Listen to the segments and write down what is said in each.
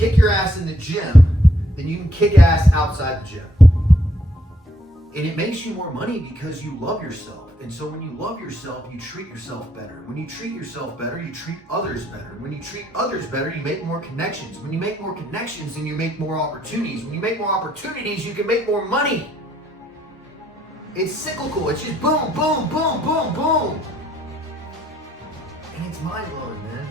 kick your ass in the gym, then you can kick ass outside the gym. And it makes you more money because you love yourself. And so when you love yourself, you treat yourself better. When you treat yourself better, you treat others better. When you treat others better, you make more connections. When you make more connections, then you make more opportunities. When you make more opportunities, you can make more money. It's cyclical. It's just boom, boom, boom, boom, boom. And it's mind-blowing, man.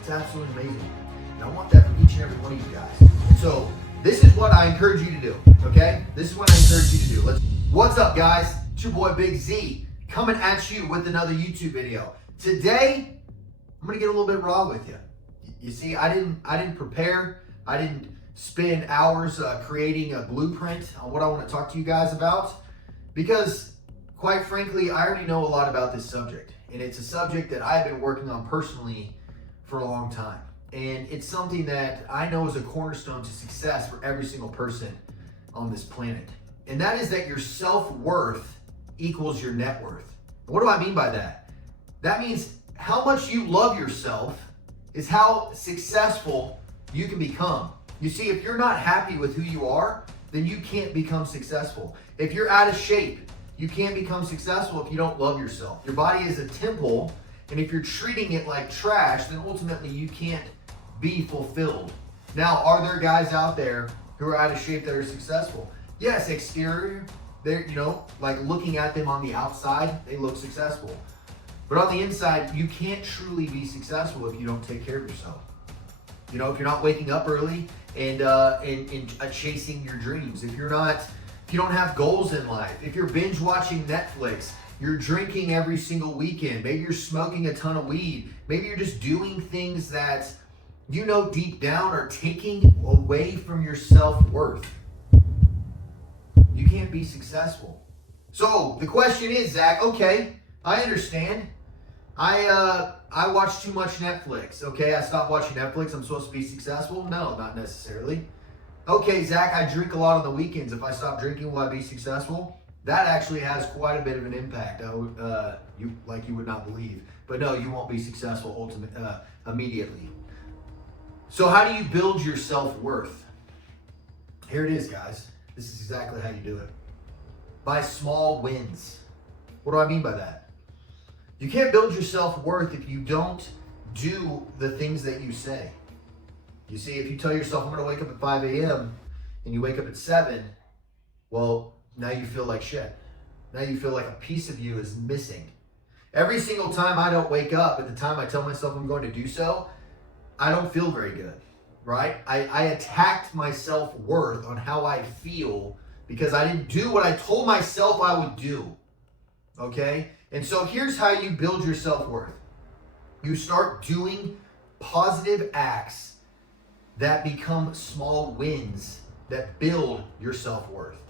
It's absolutely amazing. And I want that from each and every one of you guys. And so this is what I encourage you to do, okay? This is what I encourage you to do. What's up, guys? It's your boy Big Z coming at you with another YouTube video. Today, I'm gonna get a little bit raw with you. You see, I didn't prepare. I didn't spend hours creating a blueprint on what I want to talk to you guys about, because quite frankly, I already know a lot about this subject, and it's a subject that I've been working on personally for a long time. And it's something that I know is a cornerstone to success for every single person on this planet. And that is that your self-worth equals your net worth. What do I mean by that? That means how much you love yourself is how successful you can become. You see, if you're not happy with who you are, then you can't become successful. If you're out of shape, you can't become successful if you don't love yourself. Your body is a temple, and if you're treating it like trash, then ultimately you can't be fulfilled. Now, are there guys out there who are out of shape that are successful? Yes, exterior, they're, like looking at them on the outside, they look successful. But on the inside, you can't truly be successful if you don't take care of yourself. If you're not waking up early and chasing your dreams, if you don't have goals in life, if you're binge watching Netflix, you're drinking every single weekend, maybe you're smoking a ton of weed, maybe you're just doing things that deep down are taking away from your self-worth, you can't be successful. So the question is, Zach, okay, I understand. I watch too much Netflix. Okay, I stopped watching Netflix. I'm supposed to be successful? No, not necessarily. Okay, Zach, I drink a lot on the weekends. If I stop drinking, will I be successful? That actually has quite a bit of an impact. You would not believe. But no, you won't be successful immediately. So how do you build your self-worth? Here it is, guys. This is exactly how you do it. By small wins. What do I mean by that? You can't build your self-worth if you don't do the things that you say. You see, if you tell yourself, I'm going to wake up at 5 a.m. and you wake up at 7, well, now you feel like shit. Now you feel like a piece of you is missing. Every single time I don't wake up at the time I tell myself I'm going to do so, I don't feel very good, right? I attacked my self-worth on how I feel because I didn't do what I told myself I would do, okay? And so here's how you build your self-worth. You start doing positive acts that become small wins that build your self-worth,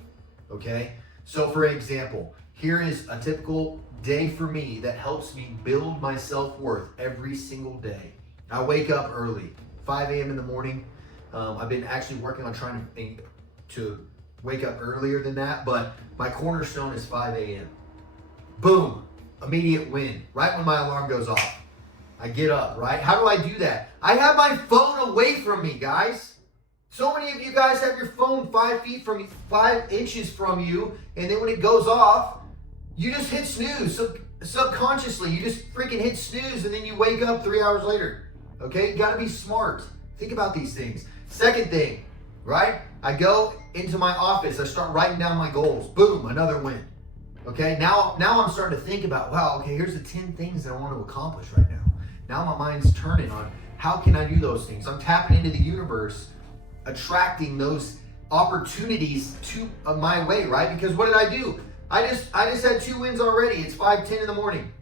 okay? So for example, here is a typical day for me that helps me build my self-worth every single day. I wake up early, 5 a.m. in the morning. I've been actually working on trying to wake up earlier than that, but my cornerstone is 5 a.m. Boom, immediate win. Right when my alarm goes off, I get up, right? How do I do that? I have my phone away from me, guys. So many of you guys have your phone 5 inches from you, and then when it goes off, you just hit snooze. So subconsciously, you just freaking hit snooze, and then you wake up 3 hours later. Okay, you gotta be smart. Think about these things. Second thing, right? I go into my office, I start writing down my goals. Boom, another win. Okay, now I'm starting to think about, wow, okay, here's the 10 things that I want to accomplish right now. Now my mind's turning on how can I do those things? I'm tapping into the universe, attracting those opportunities to my way, right? Because what did I do? I just had 2 wins already. It's 5:10 in the morning.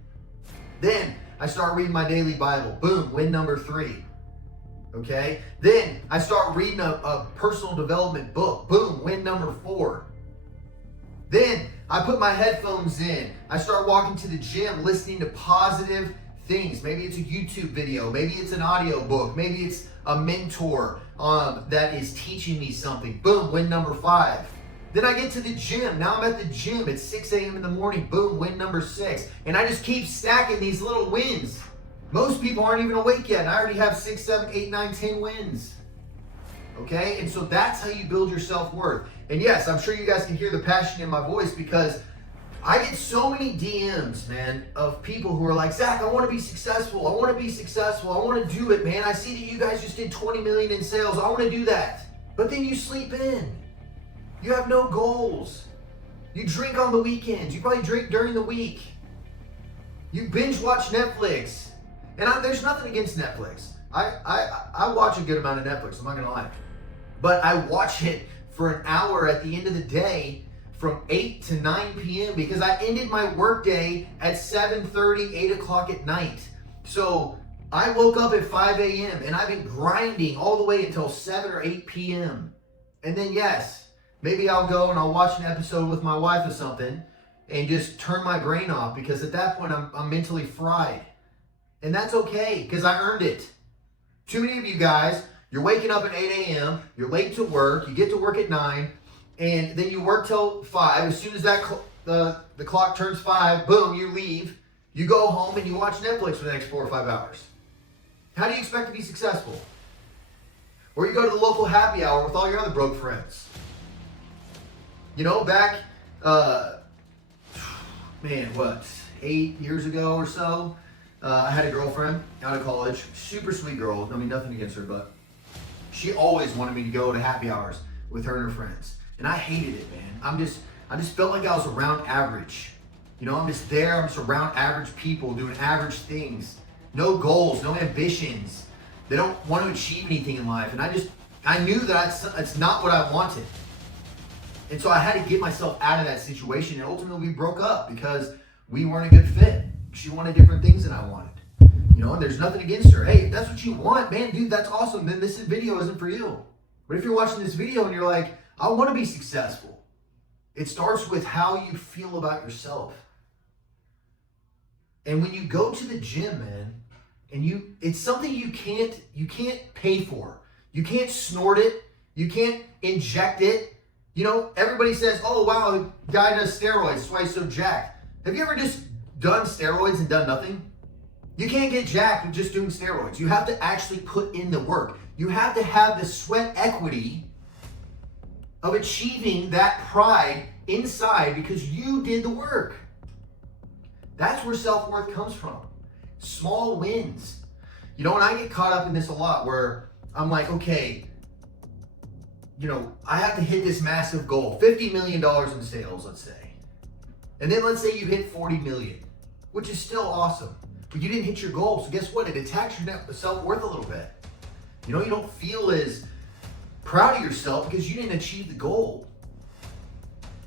Then I start reading my daily Bible. Boom, win number 3. Okay? Then I start reading a personal development book. Boom, win number 4. Then I put my headphones in. I start walking to the gym, listening to positive things. Maybe it's a YouTube video. Maybe it's an audio book. Maybe it's a mentor that is teaching me something. Boom, win number 5. Then I get to the gym. Now I'm at the gym. It's 6 a.m. in the morning. Boom, win number 6. And I just keep stacking these little wins. Most people aren't even awake yet, and I already have 6, 7, 8, 9, 10 wins. Okay? And so that's how you build your self-worth. And yes, I'm sure you guys can hear the passion in my voice because I get so many DMs, man, of people who are like, Zach, I want to be successful. I want to be successful. I want to do it, man. I see that you guys just did 20 million in sales. I want to do that. But then you sleep in. You have no goals. You drink on the weekends. You probably drink during the week. You binge watch Netflix. And there's nothing against Netflix. I watch a good amount of Netflix, I'm not going to lie. But I watch it for an hour at the end of the day from 8 to 9 p.m. because I ended my workday at 7:30, 8 o'clock at night. So I woke up at 5 a.m. and I've been grinding all the way until 7 or 8 p.m. And then yes, maybe I'll go and I'll watch an episode with my wife or something and just turn my brain off because at that point I'm mentally fried. And that's okay because I earned it. Too many of you guys, you're waking up at 8 a.m., you're late to work, you get to work at 9, and then you work till 5. As soon as the clock turns 5, boom, you leave. You go home and you watch Netflix for the next 4 or 5 hours. How do you expect to be successful? Or you go to the local happy hour with all your other broke friends. You know, back, 8 years ago or so, I had a girlfriend out of college, super sweet girl. I mean, nothing against her, but she always wanted me to go to happy hours with her and her friends. And I hated it, man. I just felt like I was around average. You know, I'm just there, I'm just around average people doing average things. No goals, no ambitions. They don't want to achieve anything in life. And I knew that it's not what I wanted. And so I had to get myself out of that situation. And ultimately we broke up because we weren't a good fit. She wanted different things than I wanted. You know, and there's nothing against her. Hey, if that's what you want, man, dude, that's awesome. Then this video isn't for you. But if you're watching this video and you're like, I want to be successful, it starts with how you feel about yourself. And when you go to the gym, man, and it's something you can't pay for. You can't snort it. You can't inject it. You know, everybody says, oh, wow, the guy does steroids. That's why he's so jacked. Have you ever just done steroids and done nothing? You can't get jacked with just doing steroids. You have to actually put in the work. You have to have the sweat equity of achieving that pride inside because you did the work. That's where self-worth comes from. Small wins. You know, and I get caught up in this a lot where I'm like, okay, you know, I have to hit this massive goal, $50 million in sales, let's say. And then let's say you hit 40 million, which is still awesome, but you didn't hit your goal. So guess what? It attacks your self-worth a little bit. You know, you don't feel as proud of yourself because you didn't achieve the goal.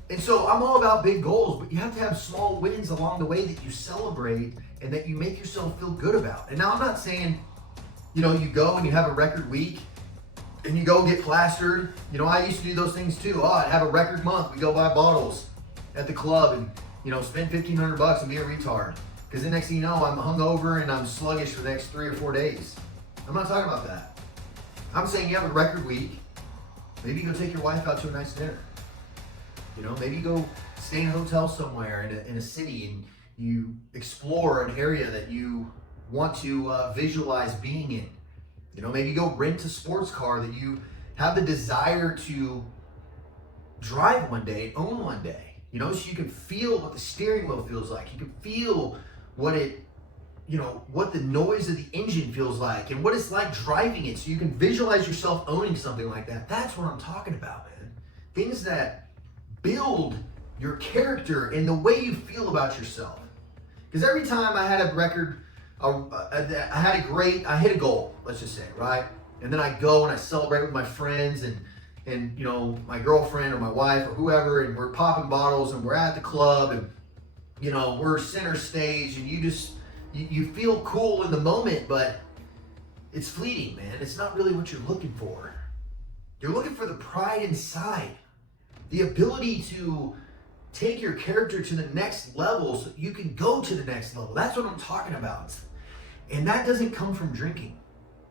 And so I'm all about big goals, but you have to have small wins along the way that you celebrate and that you make yourself feel good about. And now I'm not saying, you know, you go and you have a record week and you go get plastered. You know, I used to do those things too. Oh, I'd have a record month. We go buy bottles at the club and, you know, spend $1,500 and be a retard. Because the next thing you know, I'm hungover and I'm sluggish for the next 3 or 4 days. I'm not talking about that. I'm saying you have a record week. Maybe you go take your wife out to a nice dinner. You know, maybe you go stay in a hotel somewhere in a city and you explore an area that you want to visualize being in. You know, maybe you go rent a sports car that you have the desire to drive one day, own one day. You know, so you can feel what the steering wheel feels like. You can feel what what the noise of the engine feels like and what it's like driving it. So you can visualize yourself owning something like that. That's what I'm talking about, man. Things that build your character and the way you feel about yourself. Because every time I had a record, I hit a goal, let's just say, right? And then I go and I celebrate with my friends and you know, my girlfriend or my wife or whoever, and we're popping bottles and we're at the club and, you know, we're center stage and you feel cool in the moment, but it's fleeting, man. It's not really what you're looking for. You're looking for the pride inside, the ability to take your character to the next level so you can go to the next level. That's what I'm talking about. And that doesn't come from drinking.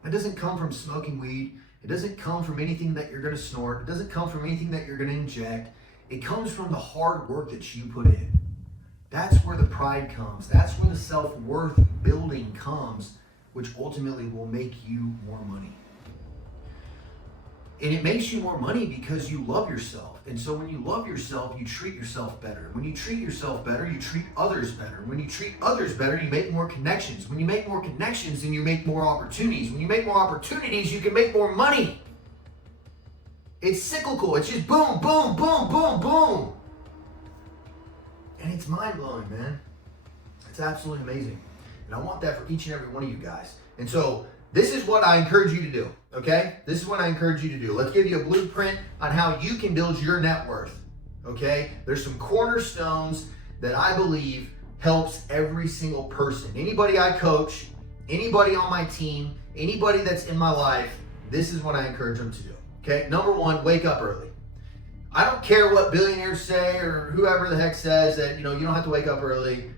That doesn't come from smoking weed. It doesn't come from anything that you're going to snort. It doesn't come from anything that you're going to inject. It comes from the hard work that you put in. That's where the pride comes. That's where the self-worth building comes, which ultimately will make you more money. And it makes you more money because you love yourself. And so when you love yourself, you treat yourself better. When you treat yourself better, you treat others better. When you treat others better, you make more connections. When you make more connections, then you make more opportunities. When you make more opportunities, you can make more money. It's cyclical. It's just boom, boom, boom, boom, boom. And it's mind-blowing, man. It's absolutely amazing. And I want that for each and every one of you guys. And so this is what I encourage you to do, okay? This is what I encourage you to do. Let's give you a blueprint on how you can build your net worth, okay? There's some cornerstones that I believe helps every single person. Anybody I coach, anybody on my team, anybody that's in my life, this is what I encourage them to do, okay? Number one, wake up early. I don't care what billionaires say or whoever the heck says that, you don't have to wake up early.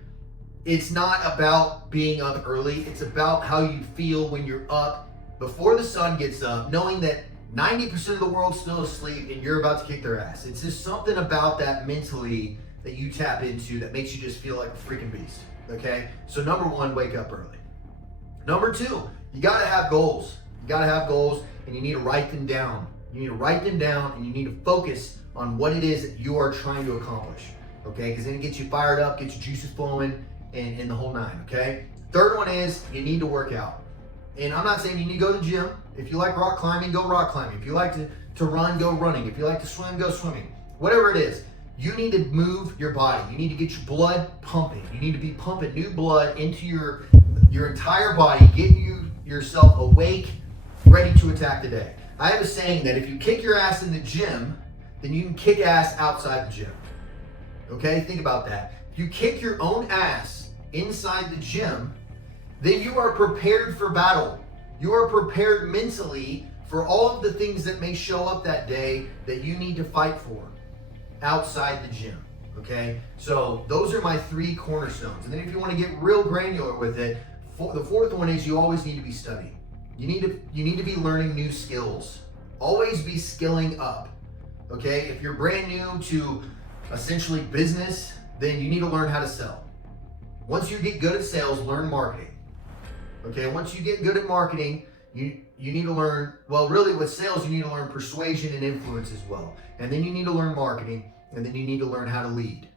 It's not about being up early. It's about how you feel when you're up before the sun gets up, knowing that 90% of the world's still asleep and you're about to kick their ass. It's just something about that mentally that you tap into that makes you just feel like a freaking beast, okay? So number one, wake up early. Number two, you gotta have goals. You gotta have goals and you need to write them down. You need to write them down and you need to focus on what it is that you are trying to accomplish, okay? Because then it gets you fired up, gets your juices flowing, and the whole nine, okay? Third one is you need to work out. And I'm not saying you need to go to the gym. If you like rock climbing, go rock climbing. If you like to run, go running. If you like to swim, go swimming. Whatever it is, you need to move your body. You need to get your blood pumping. You need to be pumping new blood into your entire body, get yourself awake, ready to attack the day. I have a saying that if you kick your ass in the gym, then you can kick ass outside the gym. Okay, think about that. If you kick your own ass inside the gym, then you are prepared for battle. You are prepared mentally for all of the things that may show up that day that you need to fight for outside the gym, okay? So those are my three cornerstones. And then if you want to get real granular with it, the fourth one is you always need to be studying. You need to be learning new skills. Always be skilling up, okay? If you're brand new to essentially business, then you need to learn how to sell. Once you get good at sales, learn marketing. Okay, once you get good at marketing, you need to learn, well, really with sales, you need to learn persuasion and influence as well. And then you need to learn marketing, and then you need to learn how to lead.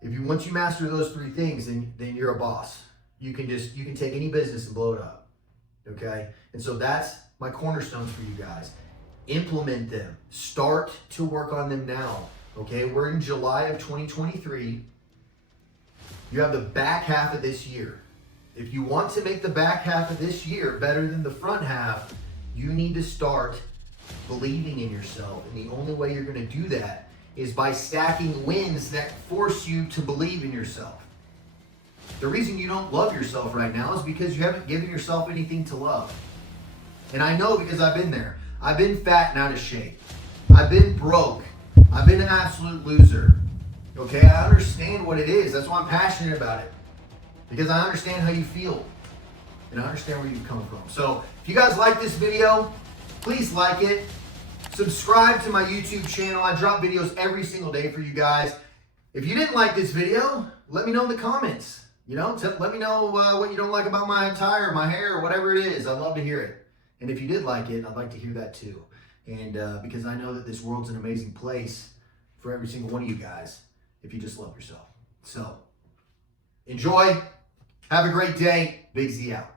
Once you master those three things, then you're a boss. You can take any business and blow it up. Okay? And so that's my cornerstones for you guys. Implement them. Start to work on them now. Okay? We're in July of 2023. You have the back half of this year. If you want to make the back half of this year better than the front half, you need to start believing in yourself. And the only way you're going to do that is by stacking wins that force you to believe in yourself. The reason you don't love yourself right now is because you haven't given yourself anything to love. And I know because I've been there. I've been fat and out of shape. I've been broke. I've been an absolute loser. Okay, I understand what it is. That's why I'm passionate about it. Because I understand how you feel. And I understand where you've come from. So, if you guys like this video, please like it. Subscribe to my YouTube channel. I drop videos every single day for you guys. If you didn't like this video, let me know in the comments. Let me know what you don't like about my attire, my hair, whatever it is. I'd love to hear it. And if you did like it, I'd like to hear that too. And because I know that this world's an amazing place for every single one of you guys if you just love yourself. So, enjoy. Have a great day. Big Z out.